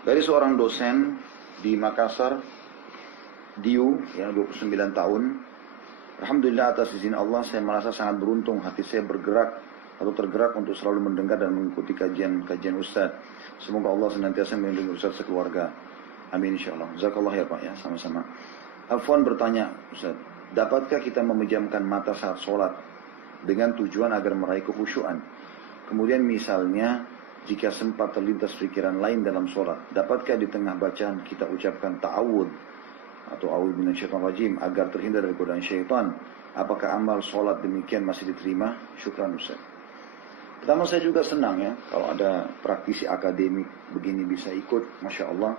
Dari seorang dosen di Makassar, Diu, yang 29 tahun. Alhamdulillah atas izin Allah saya merasa sangat beruntung, hati saya bergerak atau tergerak untuk selalu mendengar dan mengikuti kajian Ustaz. Semoga Allah senantiasa melindungi Ustaz sekeluarga. Amin insyaAllah. Jazakallah ya Pak ya, sama-sama. Afwan bertanya, Ustaz, dapatkah kita memejamkan mata saat sholat dengan tujuan agar meraih kekhusyuan? Kemudian misalnya, jika sempat terlintas pikiran lain dalam sholat, dapatkah di tengah bacaan kita ucapkan ta'awud atau a'udzu minasyaitonir rajim agar terhindar dari godaan syaitan? Apakah amal sholat demikian masih diterima? Syukran Ustaz. Pertama saya juga senang ya kalau ada praktisi akademik begini bisa ikut, Masya Allah.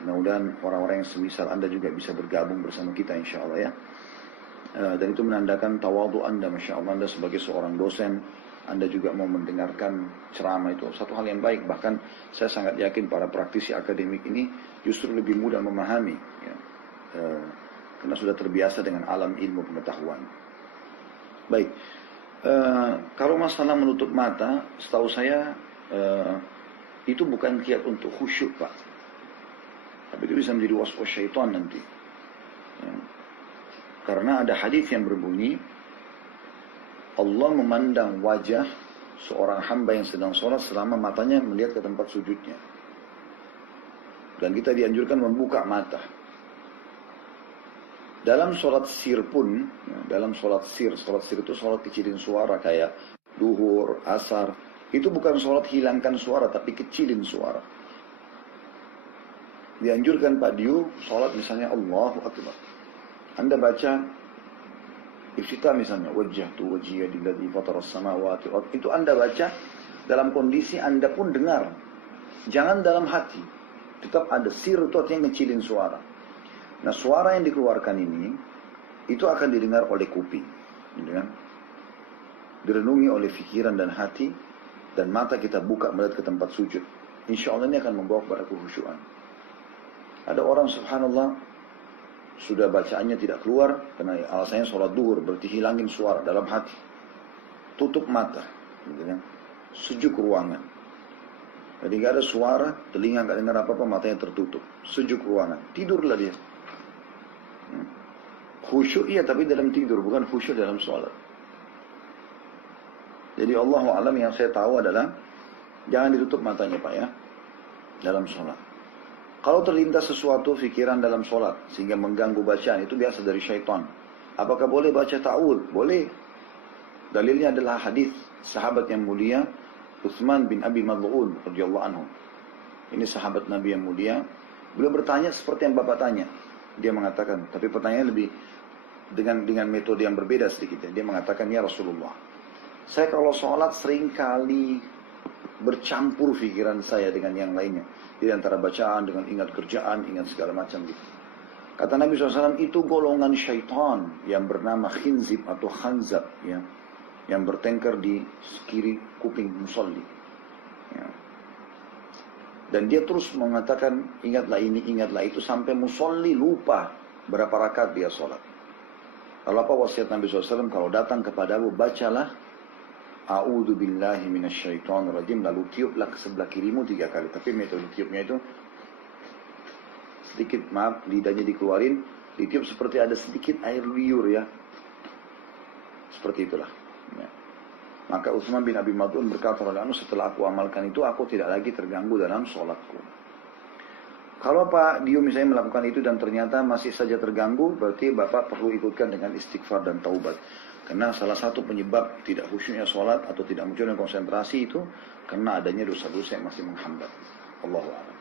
Mudah-mudahan orang-orang yang semisal Anda juga bisa bergabung bersama kita insya Allah ya. Dan itu menandakan tawadhu Anda, Masya Allah. Anda sebagai seorang dosen, Anda juga mau mendengarkan ceramah, itu satu hal yang baik. Bahkan saya sangat yakin para praktisi akademik ini justru lebih mudah memahami ya. Karena sudah terbiasa dengan alam ilmu pengetahuan. Baik, kalau masalah menutup mata, setahu saya itu bukan kiat untuk khusyuk Pak, tapi itu bisa menjadi waswas syaitan nanti ya. Karena ada hadis yang berbunyi Allah memandang wajah seorang hamba yang sedang sholat selama matanya melihat ke tempat sujudnya, dan kita dianjurkan membuka mata. Dalam sholat sir pun, dalam sholat sir itu sholat kecilin suara kayak duhur, asar. Itu bukan sholat hilangkan suara, tapi kecilin suara. Dianjurkan Pak Diu, sholat misalnya Allahu Akbar. Anda baca iftitah misalnya, wajjahtu wajhiya lilladzi fataras samawati wal ardh. Itu Anda baca dalam kondisi Anda pun dengar. Jangan dalam hati. Tetap ada sir itu artinya ngecilin suara. Nah suara yang dikeluarkan ini itu akan didengar oleh kuping, gitu kan? Direnungi oleh pikiran dan hati, dan mata kita buka melihat ke tempat sujud. Insya Allah ini akan membawa kepada kekhusyuan. Ada orang subhanallah sudah bacaannya tidak keluar karena alasannya sholat duhur, berarti hilangin suara dalam hati. Tutup mata, gitu kan? Sejuk ruangan. Jadi nggak ada suara, telinga nggak dengar apa-apa, matanya tertutup. Sejuk ruangan, tidurlah dia. Khusyuk iya, tapi dalam tidur, bukan khusyuk dalam sholat. Jadi Allahu a'lam, yang saya tahu adalah jangan ditutup matanya Pak ya dalam sholat. Kalau terlintas sesuatu pikiran dalam sholat sehingga mengganggu bacaan, itu biasa dari syaitan. Apakah boleh baca ta'awud? Boleh. Dalilnya adalah hadis sahabat yang mulia Utsman bin Abi Mad'un radhiyallahu anhu. Ini sahabat Nabi yang mulia. Beliau bertanya seperti yang Bapak tanya. Dia mengatakan, tapi pertanyaan lebih dengan metode yang berbeda sedikit. Dia mengatakan, ya Rasulullah, saya kalau sholat sering kali bercampur pikiran saya dengan yang lainnya. Di antara bacaan, dengan ingat kerjaan, ingat segala macam gitu. Kata Nabi SAW, itu golongan syaitan yang bernama khinzib atau khanzab, ya, yang bertengkar di kiri kuping musolli. Ya. Dan dia terus mengatakan, ingatlah ini, ingatlah itu, sampai musolli lupa berapa rakaat dia sholat. Lalu apa wasiat Nabi SAW? Kalau datang kepadamu, bacalah A'udzu billahi minasyaitonir rajim, lalu tiuplah ke sebelah kirimu 3 kali. Tapi metode tiupnya itu sedikit, maaf, lidahnya dikeluarin, ditiup seperti ada sedikit air liur ya. Seperti itulah. Ya. Maka Utsman bin Abi Mad'un berkata, setelah aku amalkan itu, aku tidak lagi terganggu dalam sholatku. Kalau Pak Dio misalnya melakukan itu dan ternyata masih saja terganggu, berarti Bapak perlu ikutkan dengan istighfar dan taubat. Karena salah satu penyebab tidak khusyuknya sholat atau tidak munculnya konsentrasi itu karena adanya dosa-dosa yang masih menghambat. Allahu a'lam.